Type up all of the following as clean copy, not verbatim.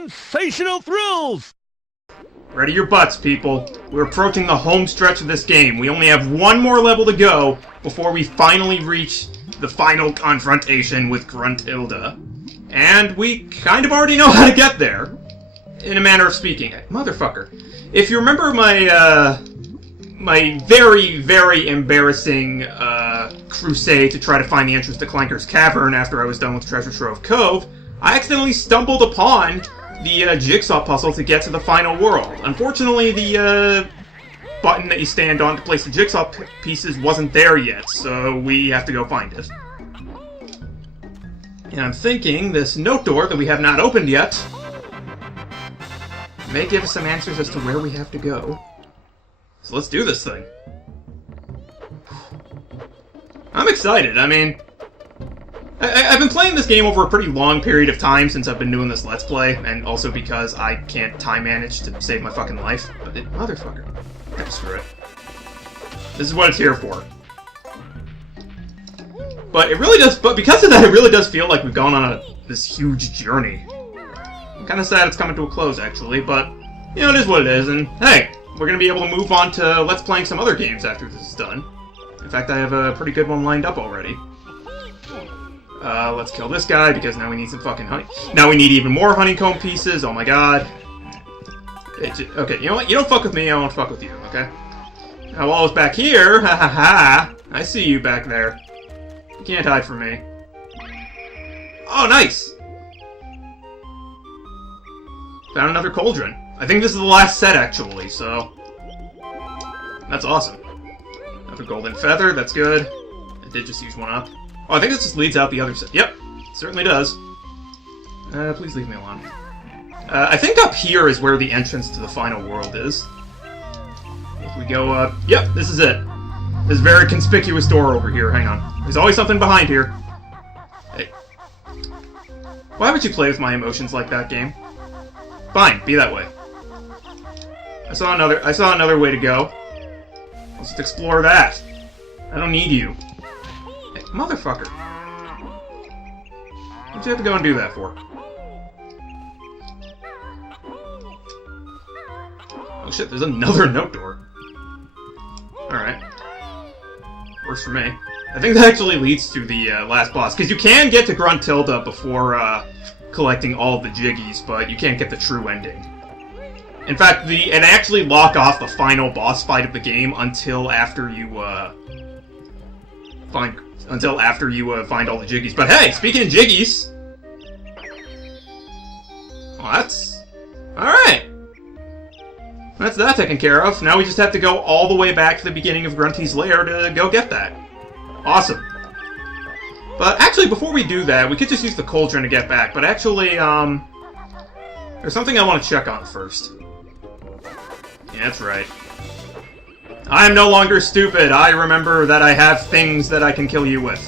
sensational thrills! Ready your butts, people. We're approaching the home stretch of this game. We only have one more level to go before we finally reach the final confrontation with Gruntilda. And we kind of already know how to get there, in a manner of speaking. Motherfucker. If you remember my very, very embarrassing crusade to try to find the entrance to Clanker's Cavern after I was done with Treasure Trove Cove, I accidentally stumbled upon the jigsaw puzzle to get to the final world. Unfortunately, the button that you stand on to place the jigsaw pieces wasn't there yet, so we have to go find it. And I'm thinking this note door that we have not opened yet may give us some answers as to where we have to go. So let's do this thing. I'm excited. I mean, I've been playing this game over a pretty long period of time since I've been doing this Let's Play, and also because I can't time manage to save my fucking life. But motherfucker. Screw it. This is what it's here for. But it really does, but because of that, it really does feel like we've gone on this huge journey. I'm kind of sad it's coming to a close, actually, but, you know, it is what it is, and hey, we're going to be able to move on to Let's Playing some other games after this is done. In fact, I have a pretty good one lined up already. Let's kill this guy, because now we need some fucking honey. Now we need even more honeycomb pieces, oh my god. Okay, you know what? You don't fuck with me, I won't fuck with you, okay? Now, while I was back here, ha ha ha, I see you back there. You can't hide from me. Oh, nice! Found another cauldron. I think this is the last set, actually, so... That's awesome. Another golden feather, that's good. I did just use one up. Oh, I think this just leads out the other set. Yep, certainly does. Please leave me alone. I think up here is where the entrance to the final world is. If we go up... Yep, this is it. This very conspicuous door over here. Hang on. There's always something behind here. Hey. Why would you play with my emotions like that, game? Fine, be that way. I saw another way to go. Let's just explore that. I don't need you. Hey, motherfucker. What'd you have to go and do that for? Oh shit, there's another note door. Alright. Works for me. I think that actually leads to the last boss, because you can get to Gruntilda before collecting all of the Jiggies, but you can't get the true ending. In fact, it actually lock off the final boss fight of the game until after you find all the Jiggies. But hey, speaking of Jiggies, well, that's alright. That's that taken care of. Now we just have to go all the way back to the beginning of Grunty's lair to go get that. Awesome. But actually, before we do that, we could just use the cauldron to get back. But actually, there's something I want to check on first. Yeah, that's right. I am no longer stupid. I remember that I have things that I can kill you with.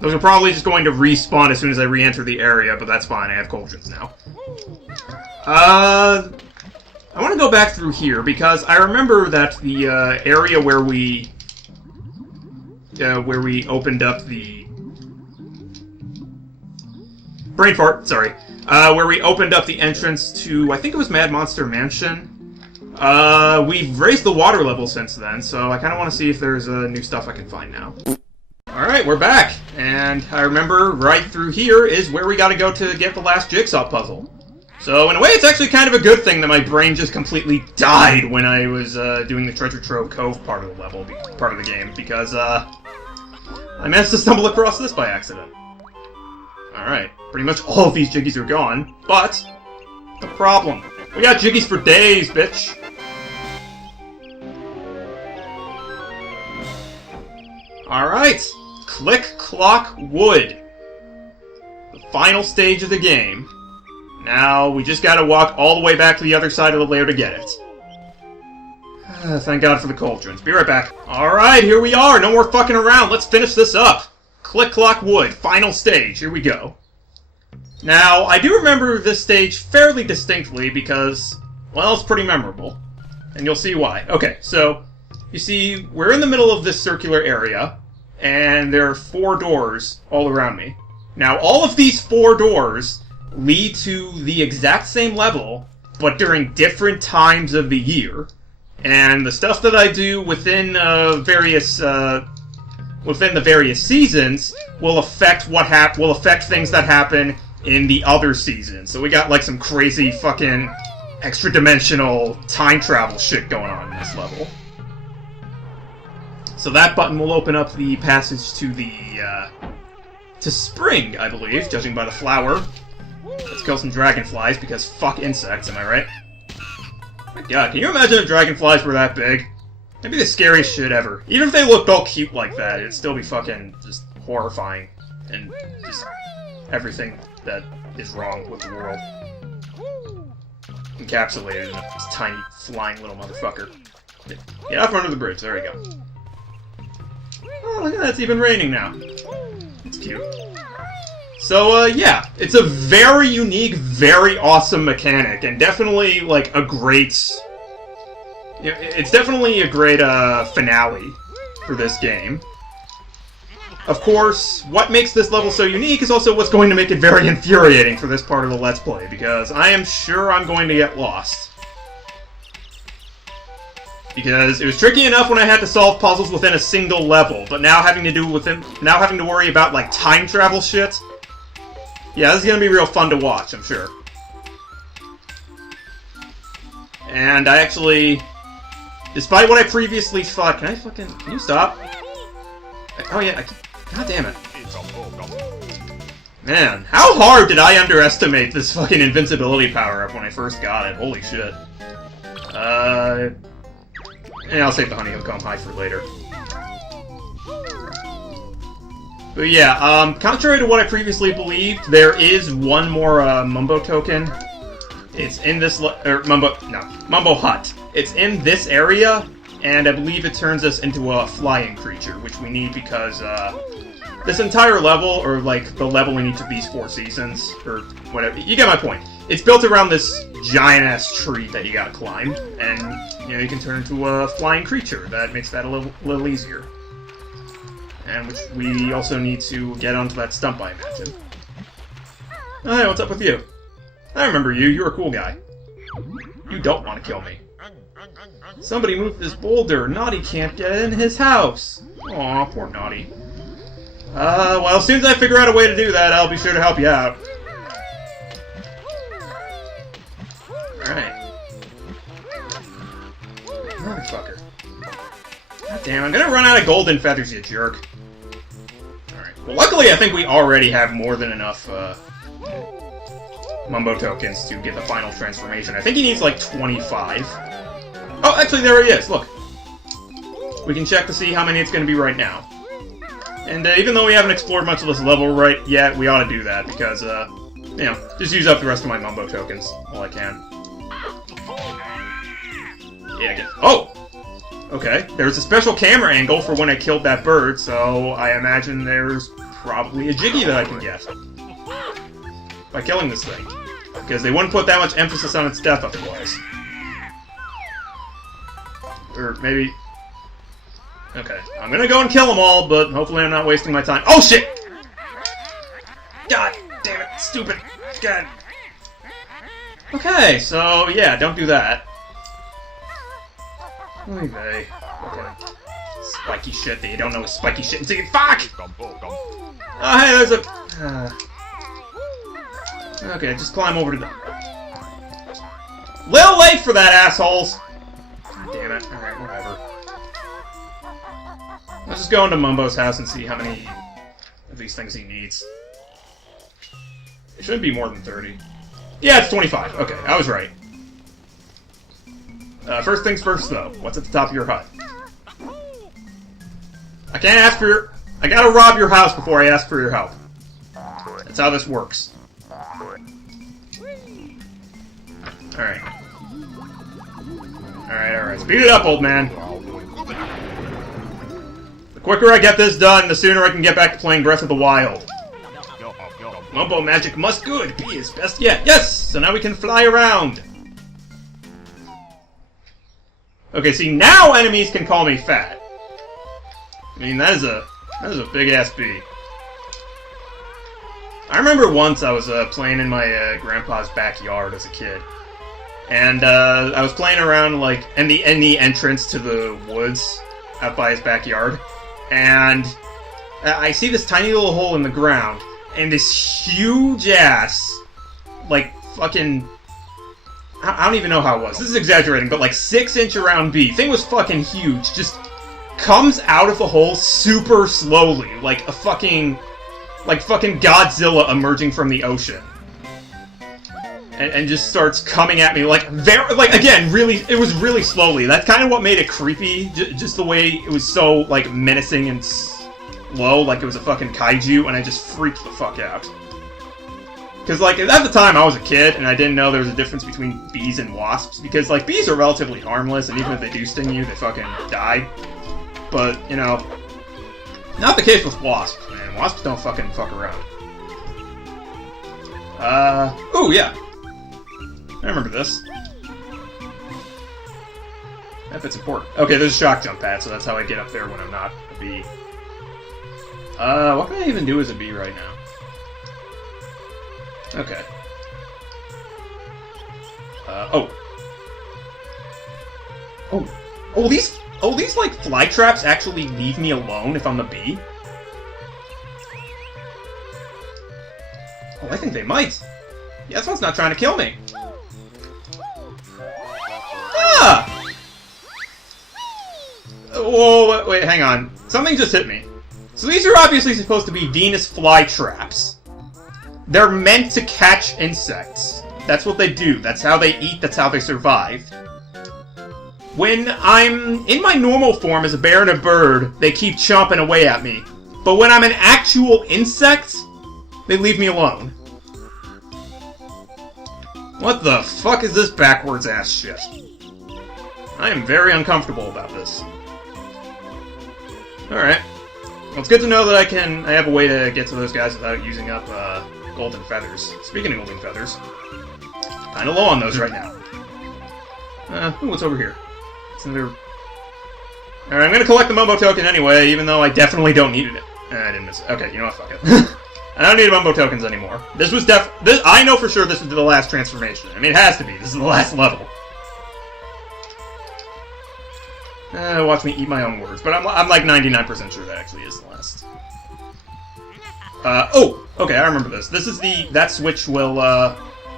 Those are probably just going to respawn as soon as I re-enter the area, but that's fine. I have cauldrons now. I want to go back through here, because I remember that the area where we opened up the... Brain fart, sorry. Where we opened up the entrance to, I think it was Mad Monster Mansion. We've raised the water level since then, so I kind of want to see if there's new stuff I can find now. Alright, we're back, and I remember right through here is where we gotta go to get the last jigsaw puzzle. So, in a way, it's actually kind of a good thing that my brain just completely died when I was doing the Treasure Trove Cove part of the level, part of the game, because I managed to stumble across this by accident. Alright, pretty much all of these Jiggies are gone, but the problem. We got Jiggies for days, bitch! Alright, Click Clock Wood. The final stage of the game. Now, we just gotta walk all the way back to the other side of the lair to get it. Thank God for the cauldrons. Be right back. Alright, here we are. No more fucking around. Let's finish this up. Click Clock Wood. Final stage. Here we go. Now, I do remember this stage fairly distinctly because, well, it's pretty memorable. And you'll see why. Okay, so, you see, we're in the middle of this circular area, and there are 4 doors all around me. Now, all of these 4 doors lead to the exact same level, but during different times of the year. And the stuff that I do within the various seasons will affect things that happen in the other seasons. So we got like some crazy fucking extra-dimensional time travel shit going on in this level. So that button will open up the passage to to spring, I believe, judging by the flower. Let's kill some dragonflies, because fuck insects, am I right? My god, can you imagine if dragonflies were that big? That'd be the scariest shit ever. Even if they looked all cute like that, it'd still be fucking just horrifying. And just everything that is wrong with the world. Encapsulated in this tiny, flying little motherfucker. Get out from under the bridge, there we go. Oh, look at that, it's even raining now. It's cute. So, yeah, it's a very unique, very awesome mechanic, and definitely, like, a great... It's definitely a great, finale for this game. Of course, what makes this level so unique is also what's going to make it very infuriating for this part of the Let's Play, because I am sure I'm going to get lost. Because it was tricky enough when I had to solve puzzles within a single level, but now having to worry about, like, time travel shit... Yeah, this is gonna be real fun to watch, I'm sure. And I actually... Despite what I previously thought... Can you stop? Oh yeah, God damn it. Man, how hard did I underestimate this fucking invincibility power-up when I first got it? Holy shit. And I'll save the honeycomb high for later. But yeah, contrary to what I previously believed, there is one more, Mumbo token. It's in this, Mumbo Hut. It's in this area, and I believe it turns us into a flying creature, which we need because, this entire level, or, like, the level in each of these 4 seasons, or whatever, you get my point. It's built around this giant-ass tree that you gotta climb, and, you know, you can turn into a flying creature. That makes that a little easier. And which we also need to get onto that stump, I imagine. Oh, hey, what's up with you? I remember you. You're a cool guy. You don't want to kill me. Somebody moved this boulder. Naughty can't get in his house. Aw, poor Naughty. Well, as soon as I figure out a way to do that, I'll be sure to help you out. Alright. Motherfucker. God damn, I'm gonna run out of golden feathers, you jerk. Alright. Well, luckily I think we already have more than enough, Mumbo tokens to get the final transformation. I think he needs, like, 25. Oh, actually, there he is, look. We can check to see how many it's gonna be right now. And, even though we haven't explored much of this level right yet, we ought to do that, because, you know, just use up the rest of my Mumbo tokens while I can. Yeah, get... Oh! Okay, there's a special camera angle for when I killed that bird, so I imagine there's probably a Jiggy that I can get by killing this thing. Because they wouldn't put that much emphasis on its death otherwise. Or maybe... Okay, I'm gonna go and kill them all, but hopefully I'm not wasting my time. Oh, shit! God damn it, stupid. God. Okay, so, yeah, don't do that. Okay. Spiky shit that you don't know is spiky shit until you fuck! Oh, hey, there's a... Okay, just climb over to the... Little late for that, assholes! God damn it. Alright, whatever. Let's just go into Mumbo's house and see how many of these things he needs. It shouldn't be more than 30. Yeah, it's 25. Okay, I was right. First things first, though. What's at the top of your hut? I can't ask for your... I gotta rob your house before I ask for your help. That's how this works. Alright. Alright. Speed it up, old man. The quicker I get this done, the sooner I can get back to playing Breath of the Wild. Mumbo magic must good be his best yet. Yes! So now we can fly around. Okay, see, now enemies can call me fat. I mean, that is a big-ass bee. I remember once I was playing in my grandpa's backyard as a kid. And I was playing around, like, in the entrance to the woods out by his backyard. And I see this tiny little hole in the ground. And this huge ass, like, fucking... I don't even know how it was. This is exaggerating, but like 6-inch around bee. Thing was fucking huge. Just comes out of the hole super slowly. Like a fucking... Like fucking Godzilla emerging from the ocean. And just starts coming at me, like, very, like, again, really, it was really slowly. That's kind of what made it creepy, just the way it was so, like, menacing and slow, like it was a fucking kaiju, and I just freaked the fuck out. Because, like, at the time, I was a kid, and I didn't know there was a difference between bees and wasps, because, like, bees are relatively harmless, and even if they do sting you, they fucking die. But, you know, not the case with wasps, man. Wasps don't fuck around. Oh, yeah. I remember this. If it's important. Okay, there's a shock jump pad, so that's how I get up there when I'm not a bee. What can I even do as a bee right now? Okay. Oh, these, like, fly traps actually leave me alone if I'm a bee? Oh, I think they might. Yeah, this one's not trying to kill me. Ah! Whoa, wait, hang on. Something just hit me. So these are obviously supposed to be Venus fly traps. They're meant to catch insects. That's what they do. That's how they eat. That's how they survive. When I'm in my normal form as a bear and a bird, they keep chomping away at me. But when I'm an actual insect, they leave me alone. What the fuck is this backwards ass shit? I am very uncomfortable about this. Alright. Well, it's good to know that I have a way to get to those guys without using up, golden feathers. Speaking of golden feathers, kinda low on those right now. What's over here? It's another... Alright, I'm gonna collect the Mumbo token anyway, even though I definitely don't need it. I didn't miss it. Okay, you know what, fuck it. I don't need Mumbo tokens anymore. This was I know for sure this was the last transformation. I mean, it has to be. This is the last level. Watch me eat my own words, but I'm like 99% sure that actually is the last. Oh! Okay, I remember this. This is that switch will,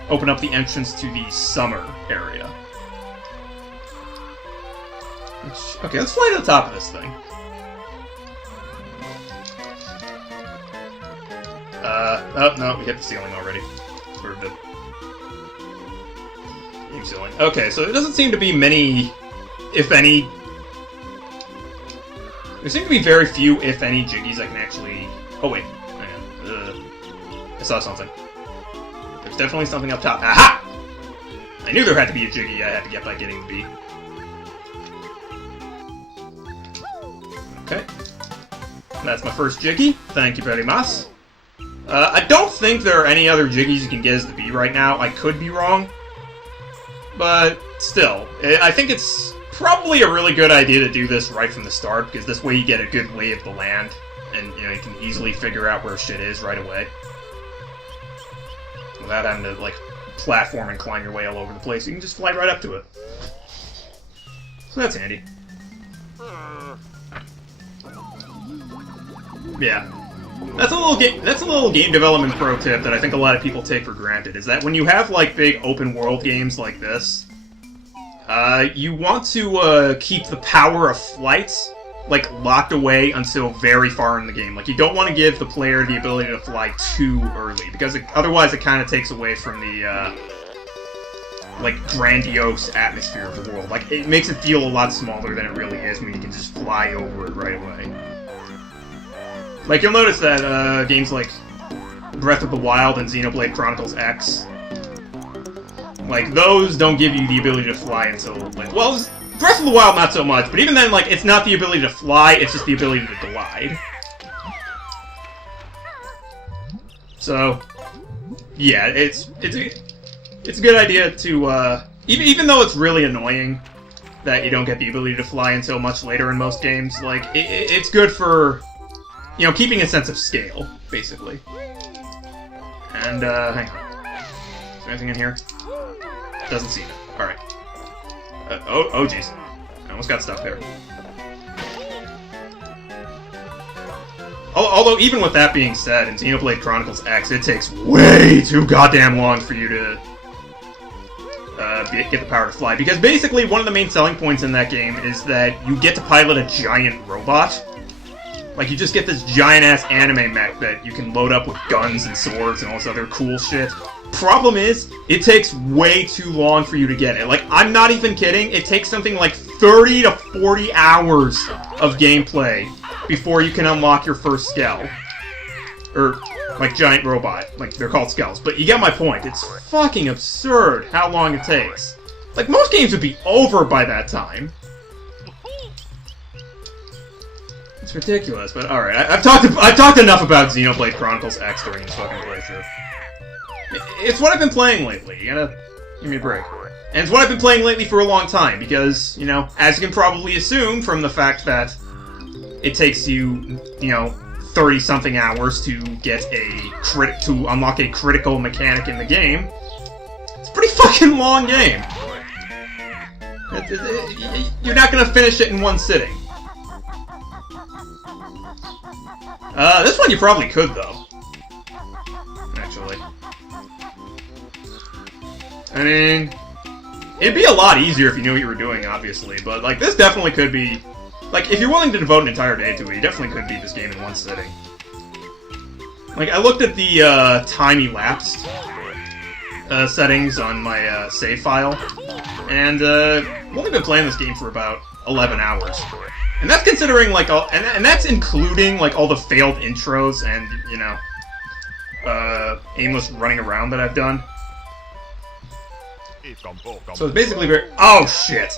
open up the entrance to the summer area. Okay, let's fly to the top of this thing. Oh, no, we hit the ceiling already. Sort of the game ceiling. Okay, so there doesn't seem to be many, if any... There seem to be very few, if any, Jiggies I can actually... Oh, wait. Hang on. I saw something. There's definitely something up top. Aha! I knew there had to be a Jiggy I had to get by getting the bee. Okay. That's my first Jiggy. Thank you very much. I don't think there are any other Jiggies you can get as the bee right now. I could be wrong. But still, I think it's probably a really good idea to do this right from the start, because this way you get a good lay of the land, and you can easily figure out where shit is right away. Without having to, like, platform and climb your way all over the place. You can just fly right up to it. So that's handy. Yeah. That's a little game development pro tip that I think a lot of people take for granted, is that when you have, like, big open world games like this, you want to, keep the power of flight, like, locked away until very far in the game. Like, you don't want to give the player the ability to fly too early, because otherwise it kind of takes away from the, like, grandiose atmosphere of the world. Like, it makes it feel a lot smaller than it really is when you can just fly over it right away. Like, you'll notice that, games like Breath of the Wild and Xenoblade Chronicles X, like, those don't give you the ability to fly until, like, well, Breath of the Wild not so much, but even then, like, it's not the ability to fly, it's just the ability to glide. So, yeah, it's a good idea to, even though it's really annoying that you don't get the ability to fly until much later in most games, like, it's good for... keeping a sense of scale, basically. And, hang on. Is there anything in here? Doesn't seem it. Alright. Oh, jeez. I almost got stuck there. Although, even with that being said, in Xenoblade Chronicles X, it takes way too goddamn long for you to get the power to fly. Because basically, one of the main selling points in that game is that you get to pilot a giant robot. Like, you just get this giant-ass anime mech that you can load up with guns and swords and all this other cool shit. Problem is, it takes way too long for you to get it. Like, I'm not even kidding, it takes something like 30 to 40 hours of gameplay before you can unlock your first Skell. Or, like, giant robot. Like, they're called Skells. But you get my point. It's fucking absurd how long it takes. Like, most games would be over by that time. It's ridiculous, but alright. I've talked enough about Xenoblade Chronicles X during this fucking playthrough. It's what I've been playing lately. You gotta give me a break. And it's what I've been playing lately for a long time, because, you know, as you can probably assume from the fact that it takes you, 30-something hours to get to unlock a critical mechanic in the game. It's a pretty fucking long game. You're not gonna finish it in one sitting. This one you probably could, though. Actually. I mean, it'd be a lot easier if you knew what you were doing, obviously, but, like, this definitely could be... Like, if you're willing to devote an entire day to it, you definitely could beat this game in one sitting. Like, I looked at the, time-elapsed settings on my, save file, and, I've only been playing this game for about 11 hours. And that's considering, like, and that's including, like, all the failed intros and, aimless running around that I've done. So it's basically very... Oh, shit!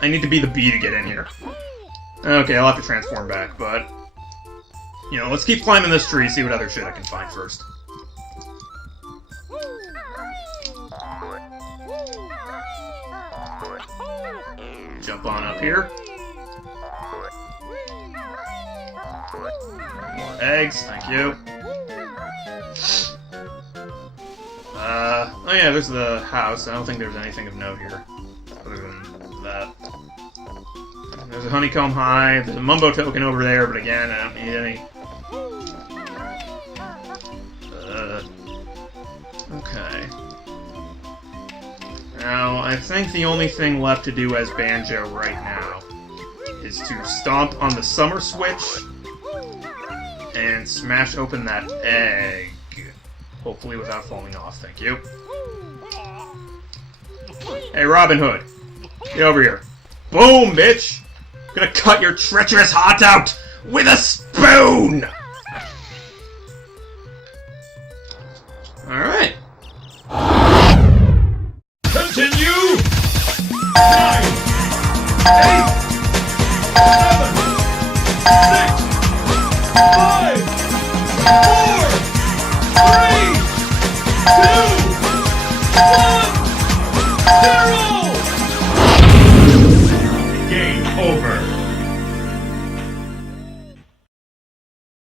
I need to be the bee to get in here. Okay, I'll have to transform back, but... let's keep climbing this tree, see what other shit I can find first. Jump on up here. More eggs, thank you. Oh yeah, there's the house. I don't think there's anything of note here, other than that. There's a honeycomb hive, there's a mumbo token over there, but again, I don't need any. Okay. Now, I think the only thing left to do as Banjo right now is to stomp on the summer switch and smash open that egg. Hopefully without falling off, thank you. Hey, Robin Hood. Get over here. Boom, bitch! I'm gonna cut your treacherous heart out with a spoon! Alright.